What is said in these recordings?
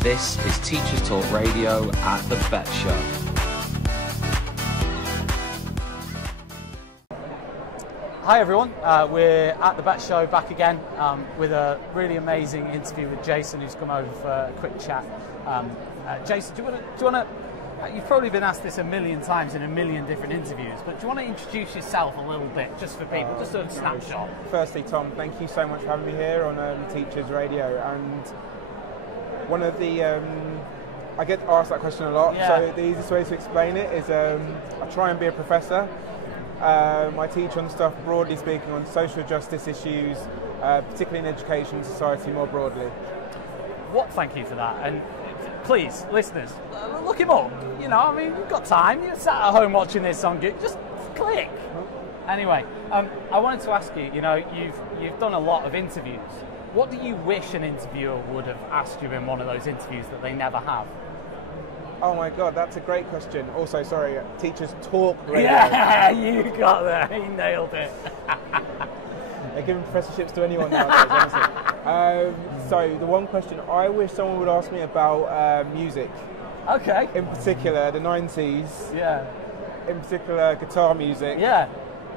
This is Teachers Talk Radio at the BETT Show. Hi everyone, we're at the BETT Show back again with a really amazing interview with Jason, who's come over for a quick chat. Jason, do you want to, you've probably been asked this a million times in a million different interviews, but do you want to introduce yourself a little bit, just for people, just a snapshot? Firstly, Tom, thank you so much for having me here on Teachers Radio, and one of the, I get asked that question a lot, so the easiest way to explain it is I try and be a professor. I teach on stuff, broadly speaking, on social justice issues, particularly in education, society more broadly. Thank you for that, and please, listeners, look him up. You know, I mean, you've got time. You're sat at home watching this on Google, just click. Anyway, I wanted to ask you. You know, you've done a lot of interviews. What do you wish an interviewer would have asked you in one of those interviews that they never have? Oh my God, that's a great question. Also, sorry, Teachers Talk Radio. Yeah, you got that. You nailed it. They're giving professorships to anyone nowadays, honestly. So the one question I wish someone would ask me about music. Okay. In particular, the 90s. Yeah. In particular, guitar music. Yeah.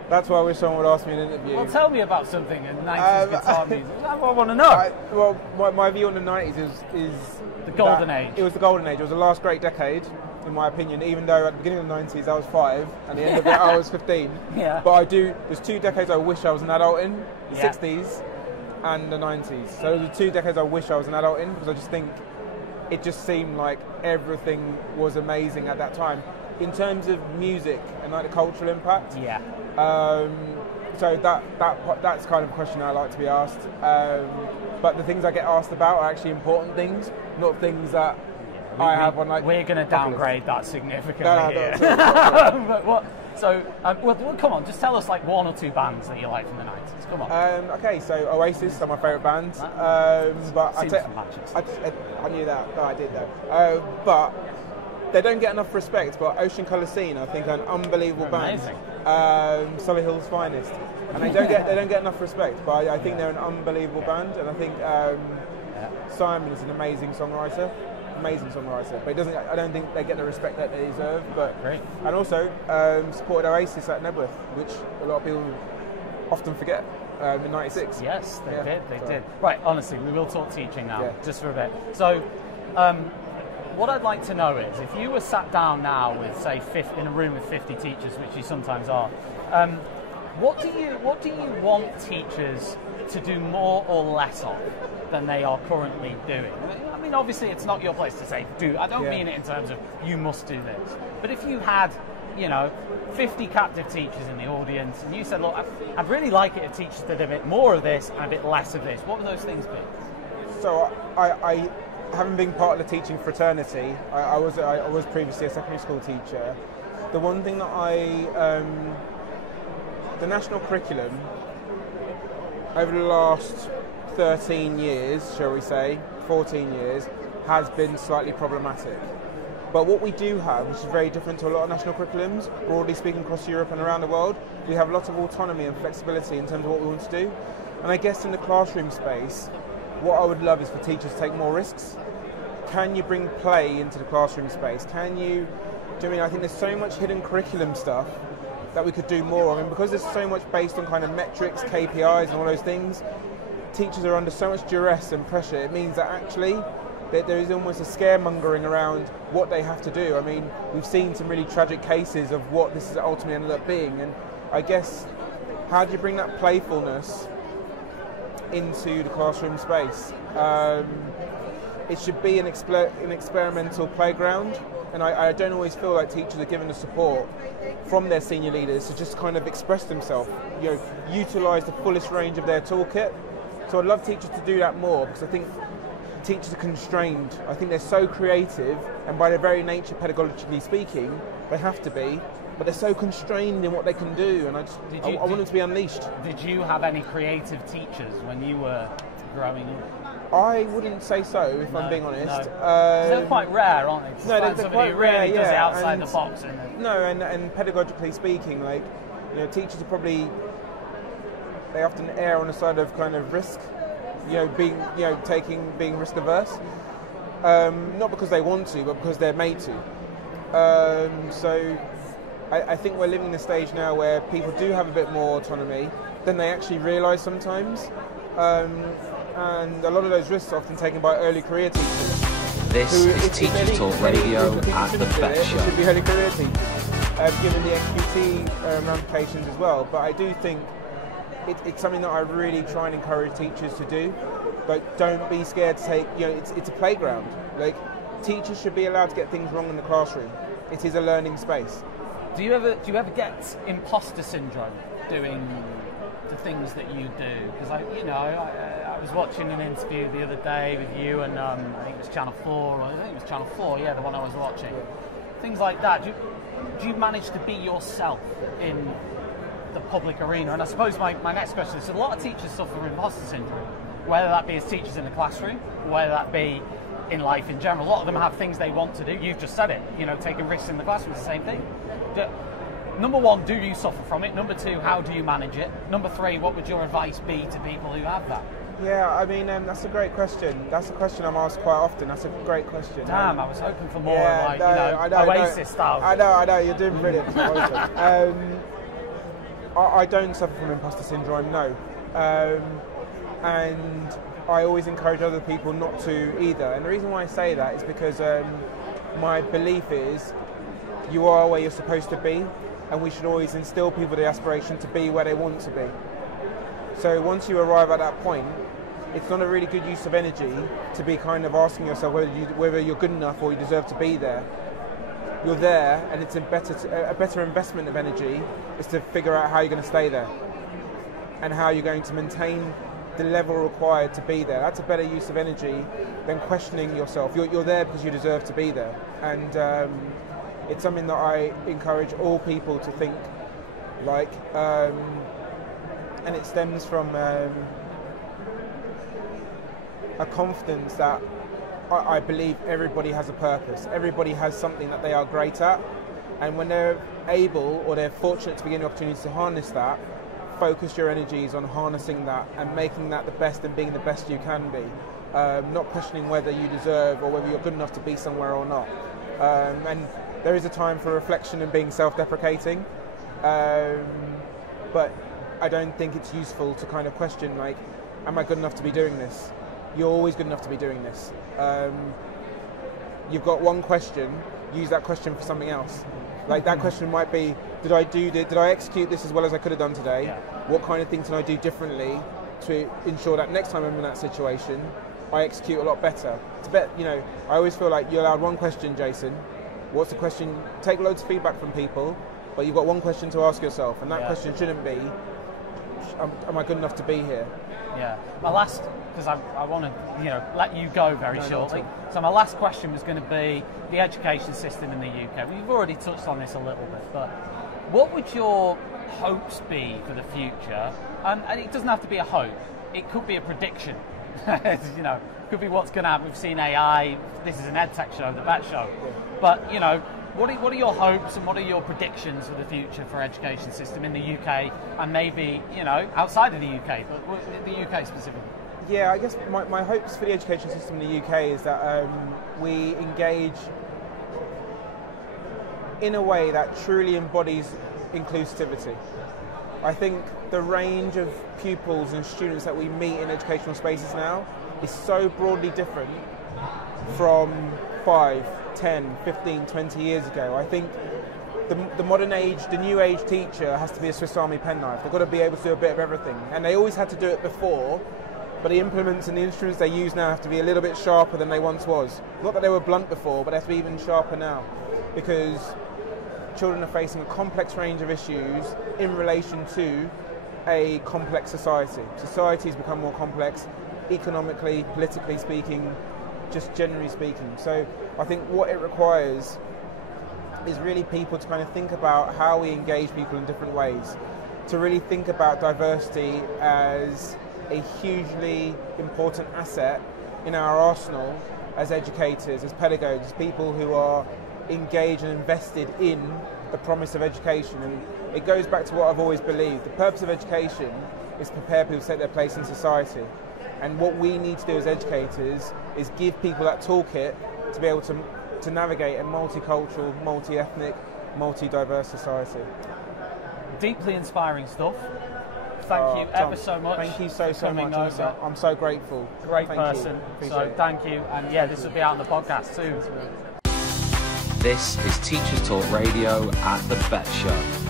That's what I wish someone would ask me in an interview. Well, tell me about something in 90s guitar music. That's what I want to know. My view on the 90s is the golden age. It was the golden age. It was the last great decade, in my opinion, even though at the beginning of the 90s I was 5, and the end of it I was 15. Yeah. But there's 2 decades I wish I was an adult in, the 60s and the 90s. So those are 2 decades I wish I was an adult in, because I just think it just seemed like everything was amazing at that time. In terms of music and like the cultural impact. Yeah. So that's kind of a question I like to be asked. But the things I get asked about are actually important things, not things that I have on like. We're going to downgrade that significantly here. But what? So, well, come on, just tell us like 1 or 2 bands that you like from the 90s. Come on. Okay, so Oasis are my favourite band. But I knew that. No, I did though. But they don't get enough respect. But Ocean Colour Scene, I think, are an unbelievable band. Solid Hill's finest, and they don't get enough respect. But I think they're an unbelievable band, and I think Simon is an amazing songwriter. But I don't think they get the respect that they deserve. But great. And also supported Oasis at Nebworth, which a lot of people often forget. In '96. Yes, they did. Right, honestly, we will talk teaching now, just for a bit. So, what I'd like to know is, if you were sat down now with, say, in a room with 50 teachers, which you sometimes are, what do you want teachers to do more or less of than they are currently doing? I mean, obviously, it's not your place to say do. I don't mean it in terms of you must do this. But if you had, 50 captive teachers in the audience, and you said, look, I'd really like it if teachers did a bit more of this and a bit less of this, what would those things be? So I having been part of the teaching fraternity, I was previously a secondary school teacher. The one thing that the national curriculum over the last 13 years, shall we say, 14 years, has been slightly problematic. But what we do have, which is very different to a lot of national curriculums, broadly speaking across Europe and around the world, we have lots of autonomy and flexibility in terms of what we want to do. And I guess in the classroom space, what I would love is for teachers to take more risks. Can you bring play into the classroom space? I think there's so much hidden curriculum stuff that we could do more. I mean, because there's so much based on kind of metrics, KPIs and all those things, teachers are under so much duress and pressure. It means that actually there is almost a scaremongering around what they have to do. I mean, we've seen some really tragic cases of what this has ultimately ended up being. And I guess, how do you bring that playfulness into the classroom space? It should be an experimental playground, and I don't always feel like teachers are given the support from their senior leaders to just kind of express themselves, utilise the fullest range of their toolkit. So I'd love teachers to do that more, because I think teachers are constrained. I think they're so creative, and by their very nature, pedagogically speaking, they have to be, but they're so constrained in what they can do, and I want them to be unleashed. Did you have any creative teachers when you were growing up? I wouldn't say so, if I'm being honest. They're quite rare, aren't they? They're quite rare. Really does it outside the box. And pedagogically speaking, teachers are probably, they often err on the side of kind of risk, being risk averse. not because they want to, but because they're made to. So I think we're living in a stage now where people do have a bit more autonomy than they actually realise sometimes. And a lot of those risks are often taken by early career teachers. This is Teacher Talk Radio at the BETT Show. Should be early career teachers, given the XQT ramifications as well. But I do think it's something that I really try and encourage teachers to do. Like, don't be scared to take, it's a playground. Like, teachers should be allowed to get things wrong in the classroom. It is a learning space. Do you ever get imposter syndrome doing the things that you do? Because I was watching an interview the other day with you and I think it was Channel 4. I think it was Channel 4, yeah, the one I was watching. Things like that. Do you manage to be yourself in the public arena? And I suppose my next question is, a lot of teachers suffer from imposter syndrome, whether that be as teachers in the classroom, whether that be in life in general. A lot of them have things they want to do. You've just said it, taking risks in the classroom is the same thing. Number one, do you suffer from it? Number two, how do you manage it? Number three, what would your advice be to people who have that? Yeah, I mean, that's a great question. That's a question I'm asked quite often. That's a great question. Damn, I was hoping for more Oasis style. I know, you're doing brilliant. I don't suffer from imposter syndrome, no. And I always encourage other people not to either. And the reason why I say that is because my belief is you are where you're supposed to be, and we should always instill people the aspiration to be where they want to be. So once you arrive at that point, it's not a really good use of energy to be kind of asking yourself whether you're good enough or you deserve to be there. You're there, and it's a better investment of energy is to figure out how you're going to stay there and how you're going to maintain the level required to be there. That's a better use of energy than questioning yourself. You're there because you deserve to be there. And it's something that I encourage all people to think like, and it stems from a confidence that I believe everybody has a purpose. Everybody has something that they are great at, and when they're able or they're fortunate to be given the opportunity to harness that, focus your energies on harnessing that and making that the best and being the best you can be. Not questioning whether you deserve or whether you're good enough to be somewhere or not. And there is a time for reflection and being self-deprecating, but I don't think it's useful to kind of question, like, am I good enough to be doing this? You're always good enough to be doing this. You've got one question, use that question for something else. Like, that question might be, did I execute this as well as I could have done today? Yeah. What kind of things can I do differently to ensure that next time I'm in that situation, I execute a lot better? I always feel like you're allowed one question, Jason. What's the question? Take loads of feedback from people, but you've got one question to ask yourself, and that question shouldn't be, am I good enough to be here? Yeah. My last, because I want to let you go very shortly. So my last question was going to be the education system in the UK. We've already touched on this a little bit, but what would your hopes be for the future? And it doesn't have to be a hope. It could be a prediction. It could be what's going to happen. We've seen AI. This is an EdTech show, the BETT show. But what are your hopes and what are your predictions for the future for education system in the UK and maybe outside of the UK, but the UK specifically? Yeah, I guess my hopes for the education system in the UK is that we engage in a way that truly embodies inclusivity. I think the range of pupils and students that we meet in educational spaces now is so broadly different from 5, 10, 15, 20 years ago. I think the modern age, the new age teacher has to be a Swiss Army penknife. They've got to be able to do a bit of everything. And they always had to do it before, but the implements and the instruments they use now have to be a little bit sharper than they once was. Not that they were blunt before, but they have to be even sharper now, because children are facing a complex range of issues in relation to a complex society. Society's become more complex, economically, politically speaking, just generally speaking. So I think what it requires is really people to kind of think about how we engage people in different ways, to really think about diversity as a hugely important asset in our arsenal as educators, as pedagogues, as people who are engaged and invested in the promise of education. And it goes back to what I've always believed. The purpose of education is to prepare people to take their place in society. And what we need to do as educators is give people that toolkit to be able to navigate a multicultural, multi-ethnic, multi-diverse society. Deeply inspiring stuff. Thank you ever so much. Thank you so much. I'm so grateful. Great person. So thank you. And yeah, this will be out on the podcast soon. This is Teachers Talk Radio at the BETT Show.